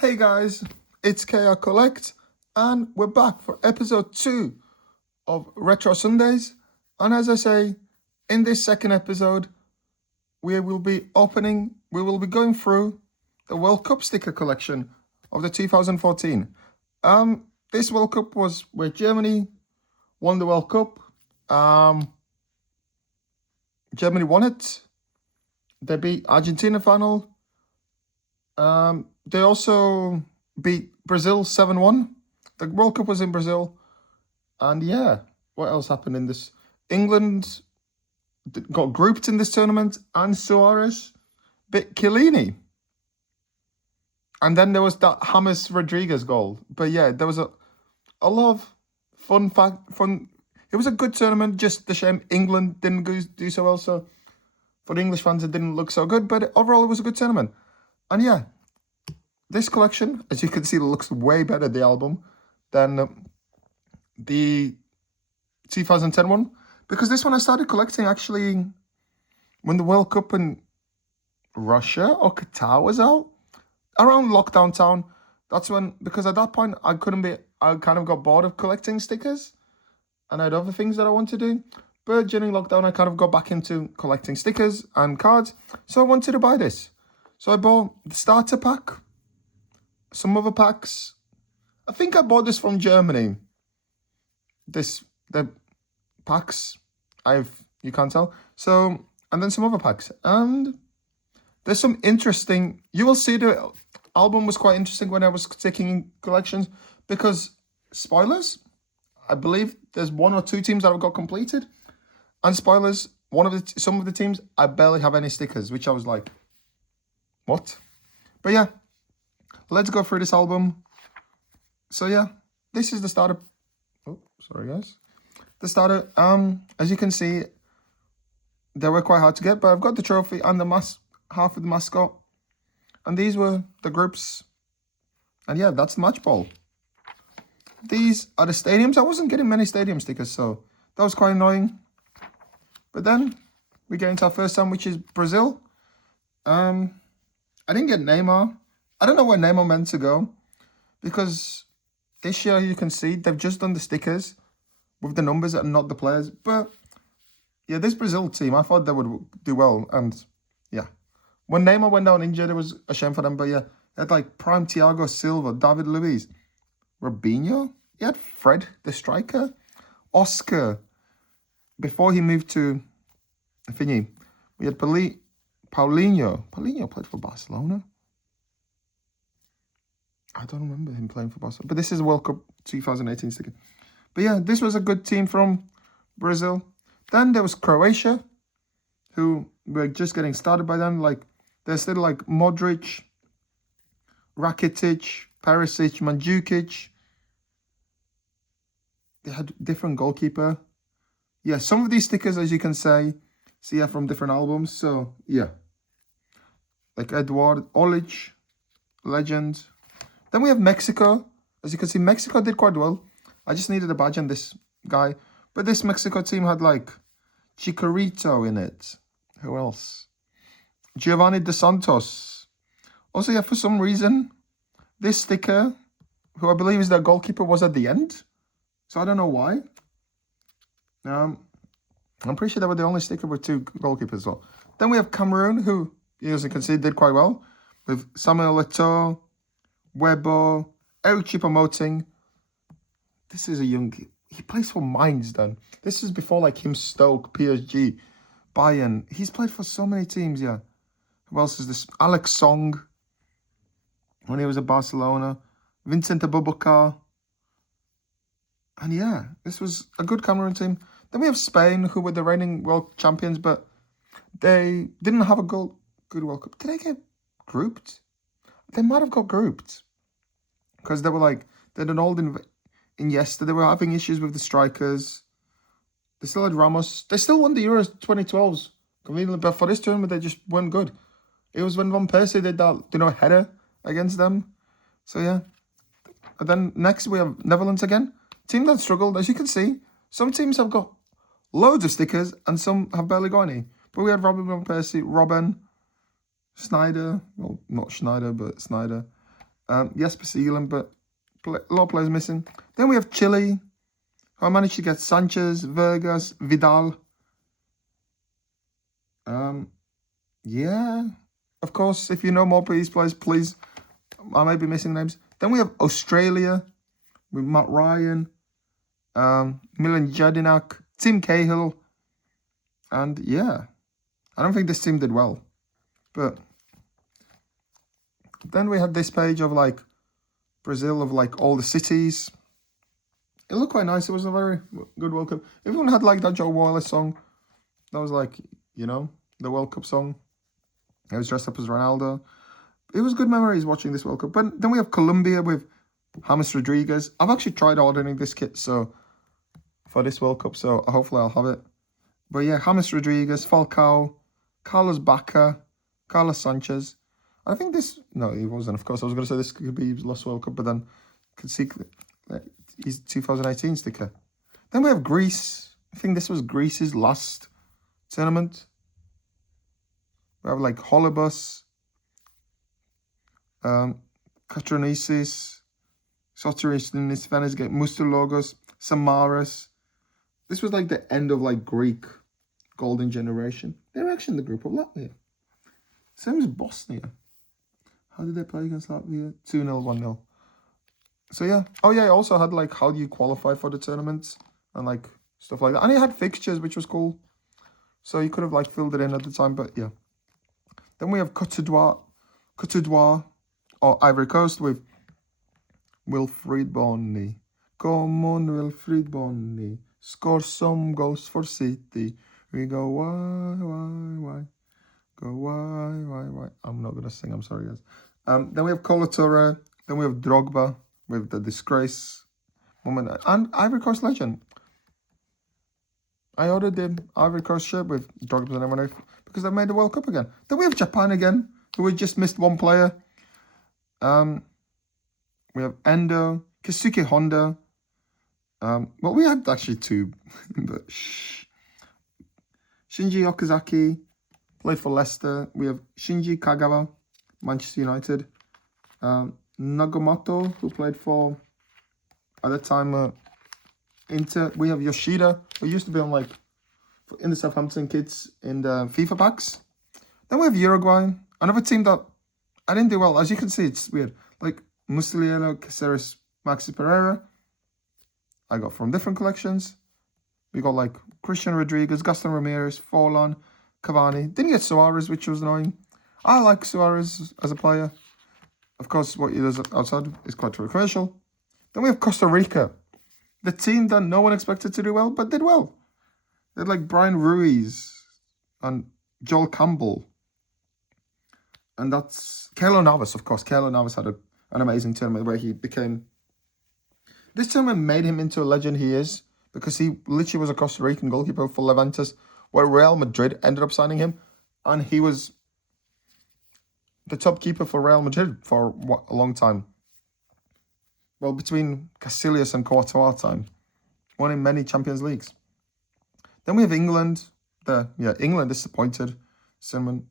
Hey guys, it's KR Collect, and we're back for episode 2 of Retro Sundays. And as I say, in this second episode, we will be going through the World Cup sticker collection of the 2014. This World Cup was where Germany won the World Cup. Germany won it. They beat Argentina final. They also beat Brazil 7-1. The World Cup was in Brazil. And yeah, what else happened in this? England got grouped in this tournament, and Suarez bit Chiellini. And then there was that James Rodriguez goal. But yeah, there was a lot of fun. It was a good tournament, just the shame England didn't do so well. So for the English fans, it didn't look so good. But overall, it was a good tournament. And yeah, this collection, as you can see, looks way better, the album, than the 2010 one. Because this one I started collecting actually when the World Cup in Russia or Qatar was out. Around lockdown time. That's when, because at that point I kind of got bored of collecting stickers. And I had other things that I wanted to do. But during lockdown, I kind of got back into collecting stickers and cards. So I wanted to buy this. So I bought the starter pack. Some other packs. I think I bought this from Germany. The packs, you can't tell. So, and then some other packs. And there's some interesting, you will see the album was quite interesting when I was taking collections. Because, spoilers, I believe there's 1 or 2 teams that have got completed. And spoilers, some of the teams, I barely have any stickers, which I was like, what? But yeah, let's go through this album. So yeah, this is the starter. Oh, sorry guys. The starter, as you can see, they were quite hard to get, but I've got the trophy and the half of the mascot. And these were the groups. And yeah, that's the match ball. These are the stadiums. I wasn't getting many stadium stickers, so that was quite annoying. But then we get into our first time, which is Brazil. I didn't get Neymar. I don't know where Neymar meant to go, because this year you can see they've just done the stickers with the numbers and not the players. But yeah, this Brazil team, I thought they would do well. And yeah, when Neymar went down injured, it was a shame for them. But yeah, they had like prime Thiago Silva, David Luiz, Robinho. He had Fred, the striker, Oscar. Before he moved to Thingy, we had Paulinho. Paulinho played for Barcelona. I don't remember him playing for Barcelona. But this is a World Cup 2018 sticker. But yeah, this was a good team from Brazil. Then there was Croatia, who were just getting started by then. Like, there's still like Modric, Rakitic, Perisic, Mandzukic. They had different goalkeeper. Yeah, some of these stickers, as you can see are from different albums. So yeah, like Eduard Olic, legend. Then we have Mexico. As you can see, Mexico did quite well. I just needed a badge on this guy. But this Mexico team had like Chicharito in it. Who else? Giovanni Dos Santos. Also, yeah, for some reason, this sticker, who I believe is their goalkeeper, was at the end. So I don't know why. I'm pretty sure they were the only sticker with 2 goalkeepers as well. Then we have Cameroon, who, as you can see, did quite well. With Samuel Eto'o, Webo, Eric Choupo-Moting. This is he plays for Mainz then. This is before like him, Stoke, PSG, Bayern. He's played for so many teams, yeah. Who else is this? Alex Song, when he was at Barcelona. Vincent Aboubakar. And yeah, this was a good Cameroon team. Then we have Spain, who were the reigning world champions, but they didn't have a good World Cup. Did they get grouped? They might have got grouped. Because they were like, they had an old Iniesta. They were having issues with the strikers. They still had Ramos. They still won the Euros 2012s. Conveniently, but for this tournament, they just weren't good. It was when Van Persie did that, header against them. So yeah. And then next we have Netherlands again. Team that struggled. As you can see, some teams have got loads of stickers and some have barely got any. But we had Robin Van Persie, Robben, Snyder. Well, not Schneider, but Snyder. Jesper Sealand, but a lot of players missing. Then we have Chile, who I managed to get Sanchez, Vargas, Vidal. Yeah, of course, if you know more of these players, please, I may be missing names. Then we have Australia with Matt Ryan, Milan Jedinak, Tim Cahill, and yeah, I don't think this team did well. But then we had this page of like Brazil, of like all the cities. It looked quite nice. It was a very good World Cup. Everyone had like that Joe Wallace song. That was like, you know, the World Cup song. I was dressed up as Ronaldo. It was good memories watching this World Cup. But then we have Colombia with James Rodriguez. I've actually tried ordering this kit for this World Cup, so hopefully I'll have it. But yeah, James Rodriguez, Falcao, Carlos Bacca, Carlos Sanchez. I think this... No, he wasn't, of course. I was going to say this could be his last World Cup, but then could see his 2018 sticker. Then we have Greece. I think this was Greece's last tournament. We have like Holibus, Katronesis, Sotiris, Venezuela, Mustalogos, Samaras. This was like the end of like Greek golden generation. They're actually in the group of Latvia. Same as Bosnia. How did they play against Latvia? 2-0, 1-0. So yeah. Oh yeah, I also had like how do you qualify for the tournaments and like stuff like that. And it had fixtures, which was cool. So you could have like filled it in at the time, but yeah. Then we have Côte d'Ivoire, or Ivory Coast with Wilfried Bony. Come on, Wilfried Bony. Score some goals for City. We go why? Go why? I'm not gonna sing. I'm sorry, guys. Then we have Kolo Touré. Then we have Drogba with the disgrace moment, and Ivory Coast legend. I ordered the Ivory Coast shirt with Drogba's and everyone because they made the World Cup again. Then we have Japan again, who we just missed one player. We have Endo, Keisuke Honda. Well, we had actually two, but Shinji Okazaki played for Leicester. We have Shinji Kagawa, Manchester United. Nagamoto, who played for, at the time, Inter. We have Yoshida, who used to be on like in the Southampton kids in the FIFA packs. Then we have Uruguay, another team that I didn't do well. As you can see, it's weird. Like Musliello, Caceres, Maxi Pereira, I got from different collections. We got like Christian Rodriguez, Gaston Ramirez, Forlan, Cavani. Didn't get Suarez, which was annoying. I like Suarez as a player. Of course, what he does outside is quite controversial. Then we have Costa Rica, the team that no one expected to do well, but did well. They had like Brian Ruiz and Joel Campbell. And that's Keylor Navas, of course. Keylor Navas had an amazing tournament where he became... This tournament made him into a legend he is, because he literally was a Costa Rican goalkeeper for Levantes, where Real Madrid ended up signing him. And he was the top keeper for Real Madrid for a long time. Well, between Casillas and Courtois time. Won in many Champions Leagues. Then we have England. England disappointed. Simon.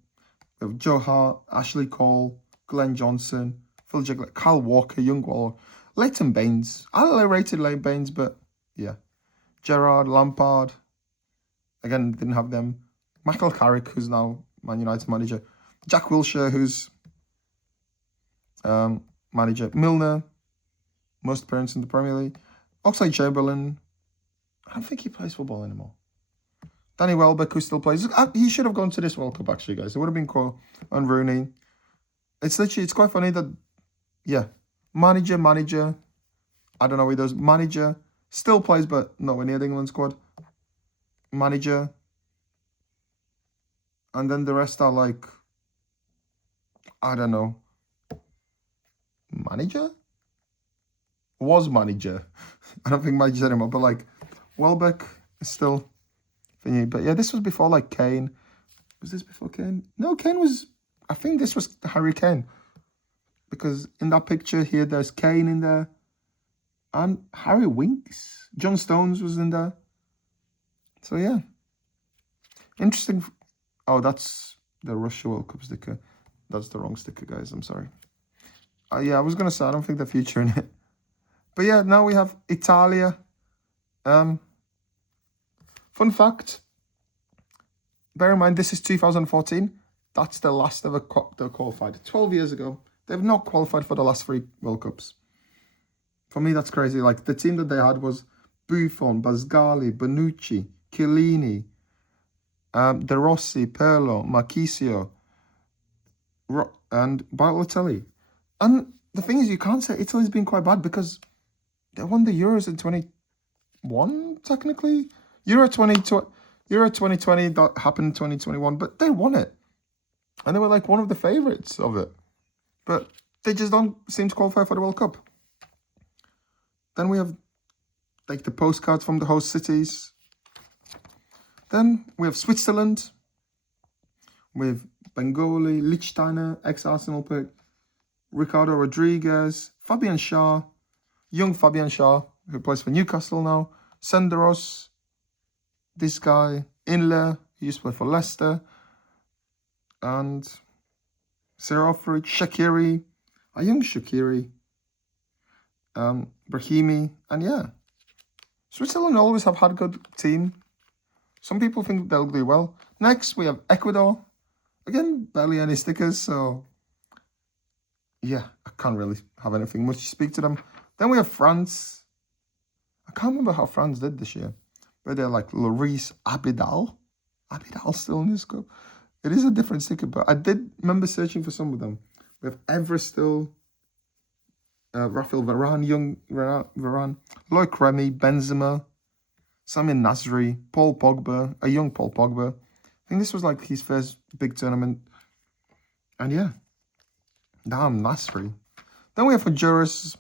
We have Joe Hart, Ashley Cole, Glenn Johnson, Phil Jiglet, Kyle Walker, Young Waller, Leighton Baines. I rated Leighton Baines, but yeah. Gerrard, Lampard. Again, didn't have them. Michael Carrick, who's now Man United manager. Jack Wilshere, who's manager. Milner, most appearances in the Premier League. Oxlade-Chamberlain. I don't think he plays football anymore. Danny Welbeck, who still plays. He should have gone to this World Cup, actually, guys. It would have been cool. And Rooney. It's quite funny that, yeah, manager. I don't know who he does. Manager still plays, but nowhere near the England squad. Manager. And then the rest are like, I don't know. Manager? Was manager. I don't think manager anymore, but like, Welbeck is still thingy. But yeah, this was before like Kane. Was this before Kane? No, Kane was, I think this was Harry Kane. Because in that picture here, there's Kane in there. And Harry Winks. John Stones was in there. So yeah. Interesting. Oh, that's the Russia World Cup sticker. That's the wrong sticker, guys. I'm sorry. Yeah, I was going to say, I don't think they're featuring it. But yeah, now we have Italia. Fun fact, bear in mind, this is 2014. That's the last ever they qualified. 12 years ago. They've not qualified for the last 3 World Cups. For me, that's crazy. Like, the team that they had was Buffon, Basgali, Bonucci, Chiellini, De Rossi, Pirlo, Marchisio, and Balotelli. And the thing is, you can't say Italy's been quite bad because they won the Euros in 21, technically. Euro 2020, that happened in 2021, but they won it. And they were like one of the favourites of it. But they just don't seem to qualify for the World Cup. Then we have like the postcards from the host cities. Then we have Switzerland with Bengali, Lichtsteiner, ex-Arsenal pick, Ricardo Rodriguez, Fabian Schär, young Fabian Schär, who plays for Newcastle now, Senderos, this guy, Inler, who used to play for Leicester, and Seferovic, Shaqiri, a young Shaqiri, Brahimi, and yeah. Switzerland always have had a good team. Some people think they'll do well. Next, we have Ecuador. Again, barely any stickers, so yeah, I can't really have anything much to speak to them. Then we have France. I can't remember how France did this year, but they're like Lloris Abidal. Abidal still in this cup. It is a different sticker, but I did remember searching for some of them. We have Evra still, Raphael Varane, young Varane, Loic Remy, Benzema, Samir Nasri, Paul Pogba, a young Paul Pogba. I think this was like his first big tournament. And yeah, damn, Nasri. Then we have Honduras.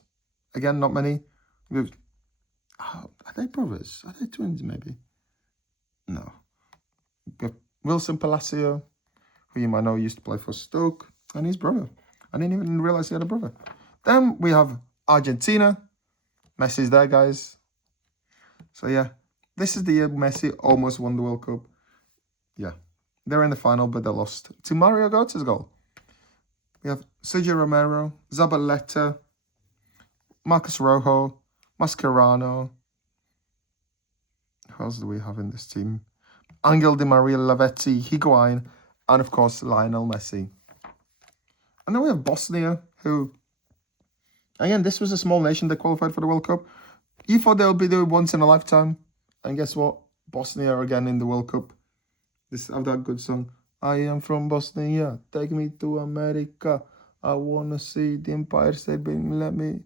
Again, not many. We have, are they brothers? Are they twins, maybe? No. We have Wilson Palacio, who you might know used to play for Stoke, and his brother. I didn't even realize he had a brother. Then we have Argentina. Messi's there, guys. So yeah, this is the year Messi almost won the World Cup. Yeah, they're in the final, but they lost to Mario Götze's goal. We have Sergio Romero, Zabaleta, Marcos Rojo, Mascherano. Who else do we have in this team? Angel Di Maria, Lavetti, Higuain, and of course Lionel Messi. And then we have Bosnia, who, again, this was a small nation that qualified for the World Cup. You thought they'll be there once in a lifetime. And guess what? Bosnia are again in the World Cup. This have that good song. I am from Bosnia. Take me to America. I wanna see the Empire State Building. Let me.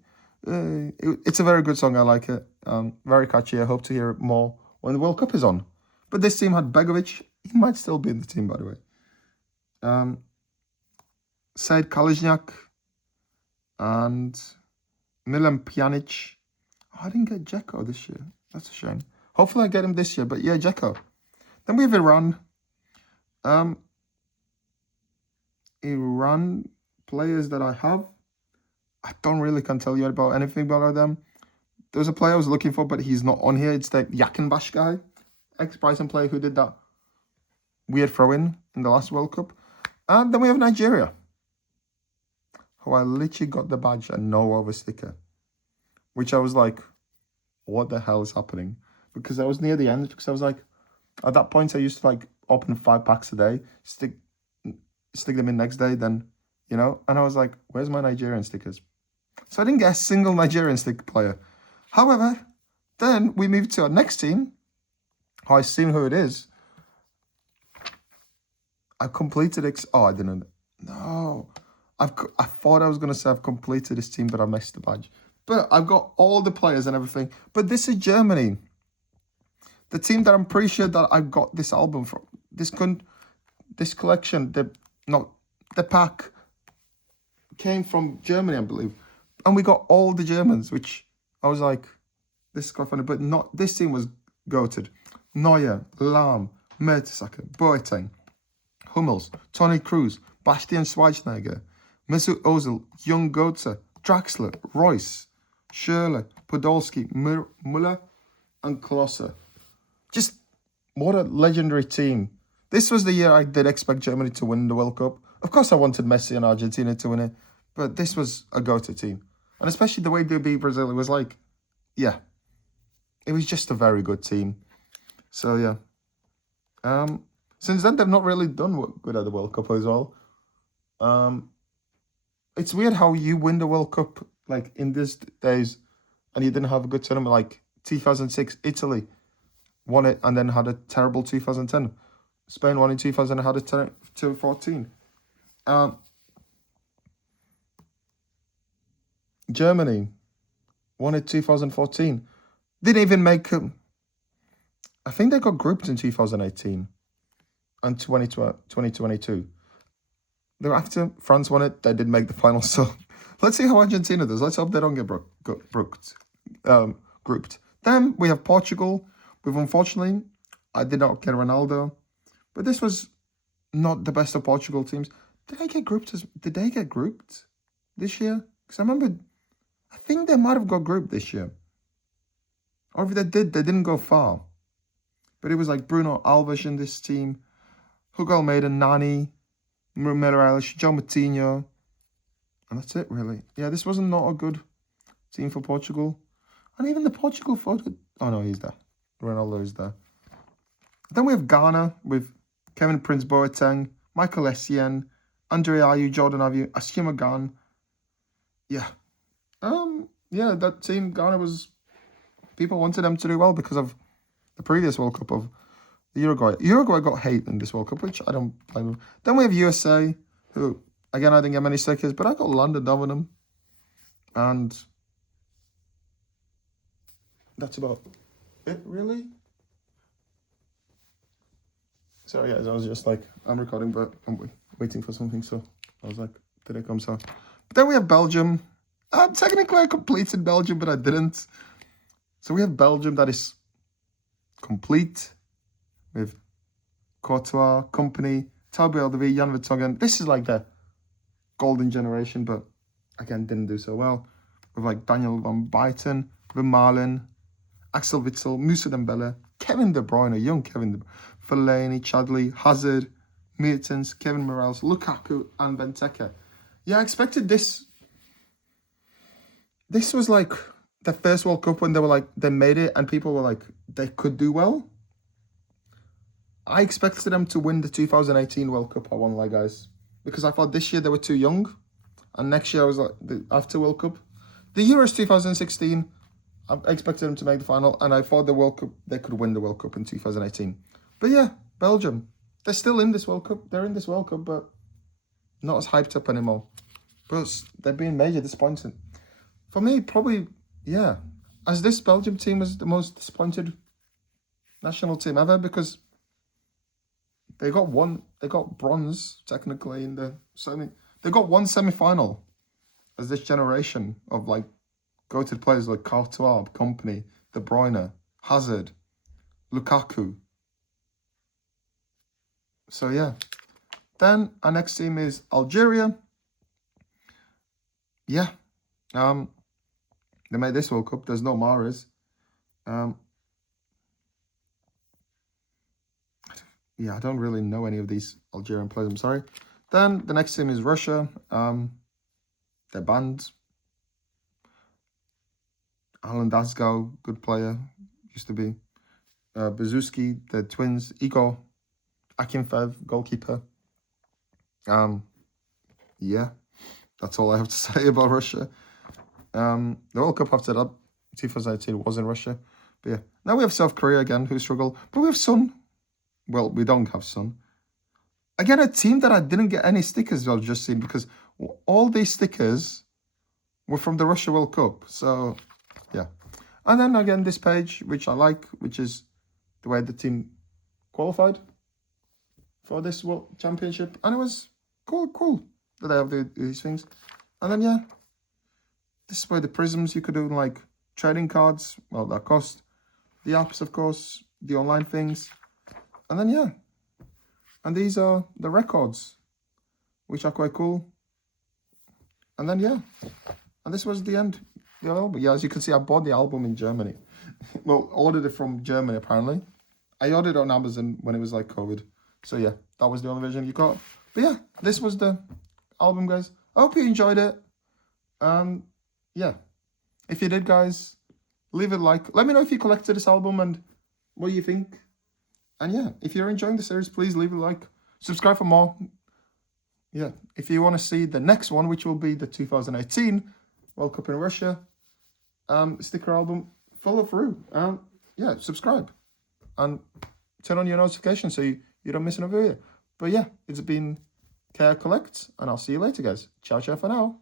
It's a very good song. I like it. Very catchy. I hope to hear it more when the World Cup is on. But this team had Begovic. He might still be in the team, by the way. Said Kalajniak and Milan Pjanic. Oh, I didn't get Dzeko this year. That's a shame. Hopefully I get him this year. But yeah, Dzeko. Then we have Iran. Iran players that I have. I don't really can tell you about anything about them. There's a player I was looking for, but he's not on here. It's the Yakinbash guy, ex-Brighton player who did that weird throw-in in the last World Cup. And then we have Nigeria, who I literally got the badge and no over sticker, which I was like, what the hell is happening? Because I was near the end, because I was like, at that point I used to like open 5 packs a day, stick them in next day, then, you know, and I was like, where's my Nigerian stickers? So I didn't get a single Nigerian sticker player. However, then we moved to our next team. Oh, I seen who it is. I completed it. Oh, I didn't. No. I thought I was going to say I've completed this team, but I missed the badge. But I've got all the players and everything. But this is Germany. The team that I'm pretty sure that I got this album from. This collection, the pack came from Germany, I believe. And we got all the Germans, which I was like, this is quite funny. But not this team was goated. Neuer, Lahm, Mertesacker, Boateng, Hummels, Toni Kroos, Bastian Schweinsteiger, Mesut Ozil, Young Götze, Draxler, Royce, Schürrle, Podolski, Müller, and Klose. Just what a legendary team. This was the year I did expect Germany to win the World Cup. Of course, I wanted Messi and Argentina to win it. But this was a go-to team. And especially the way they beat Brazil, it was like, yeah, it was just a very good team. So, yeah. Since then, they've not really done good at the World Cup as well. It's weird how you win the World Cup, like, in these days, and you didn't have a good tournament. Like, 2006, Italy won it and then had a terrible 2010. Spain won in 2000 and had a 2014. Germany won it 2014. Didn't even make... I think they got grouped in 2018 and 2022. After France won it, they didn't make the final. So let's see how Argentina does. Let's hope they don't get grouped. Then we have Portugal. With, unfortunately, I did not get Ronaldo. But this was not the best of Portugal teams. Did they get grouped this year? Because I think they might have got grouped this year. Or if they did, they didn't go far. But it was like Bruno Alves in this team, Hugo Almeida, Nani, Mireles, Joe Moutinho. And that's it, really. Yeah, this wasn't not a good team for Portugal. And even the Portugal forward... Oh, no, he's there. Ronaldo is there. Then we have Ghana with Kevin Prince Boateng, Michael Essien, Andre Ayew, Jordan Ayew, Asamoah Gyan. Yeah. Yeah, that team, Ghana was... People wanted them to do well because of the previous World Cup of the Uruguay. Uruguay got hate in this World Cup, which I don't blame them. Then we have USA, who, again, I didn't get many stickers, but I got Landon Donovan. And that's about it, really. Sorry, guys, I was just like, I'm recording, but I'm waiting for something, so I was like, did it come? So, but then we have Belgium. Technically, I completed Belgium, but I didn't. So we have Belgium that is complete with Courtois, Company, Toby Alderweireld, Jan Vertonghen. This is like the golden generation, but again, didn't do so well. With like Daniel Van Buyten, Vermaelen, Axel Witsel, Moussa Dembele, Kevin De Bruyne, young Kevin De Bruyne, Fellaini, Chadley, Hazard, Mertens, Kevin Morales, Lukaku, and Benteke. Yeah, I expected this. This was like the first World Cup when they made it and people were like, they could do well. I expected them to win the 2018 World Cup, I won't lie, guys. Because I thought this year they were too young. And next year I was like, after World Cup. The Euros 2016, I expected them to make the final. And I thought the World Cup, they could win the World Cup in 2018. But yeah, Belgium. They're still in this World Cup. They're in this World Cup, but not as hyped up anymore. But they're being major disappointing. For me, probably, yeah. As this Belgium team was the most disappointed national team ever because they got bronze technically in the semi. They got one semi-final as this generation of like go-to players like Courtois, Company, De Bruyne, Hazard, Lukaku. So yeah. Then our next team is Algeria. Yeah. They made this World Cup. There's no Mahrez. Yeah, I don't really know any of these Algerian players. I'm sorry. Then the next team is Russia. They're banned. Alan Dasgau, good player, used to be. Bezuski, the twins. Igor Akinfev, goalkeeper. Yeah, that's all I have to say about Russia. The World Cup after that, 2018, was in Russia. But yeah, now we have South Korea again, who struggle. But we have Sun. Well, we don't have Sun. Again, a team that I didn't get any stickers I've just seen because all these stickers were from the Russia World Cup. So, yeah. And then again, this page, which I like, which is the way the team qualified for this World Championship. And it was cool that they have these things. And then, yeah, this is where the prisms you could do, like trading cards, well, that cost. The apps, of course, the online things. And then, yeah. And these are the records, which are quite cool. And then, yeah. And this was the end. The album. Yeah, as you can see, I bought the album in Germany. Well, ordered it from Germany, apparently. I ordered it on Amazon when it was like COVID. So, yeah, that was the only version you got. But, yeah, this was the album, guys. I hope you enjoyed it. Yeah, if you did, guys, leave a like. Let me know if you collected this album and what you think. And yeah, if you're enjoying the series, please leave a like. Subscribe for more. Yeah, if you want to see the next one, which will be the 2018 World Cup in Russia sticker album, follow through. Yeah, subscribe and turn on your notifications so you don't miss another video. But yeah, it's been Care Collect, and I'll see you later, guys. Ciao, ciao for now.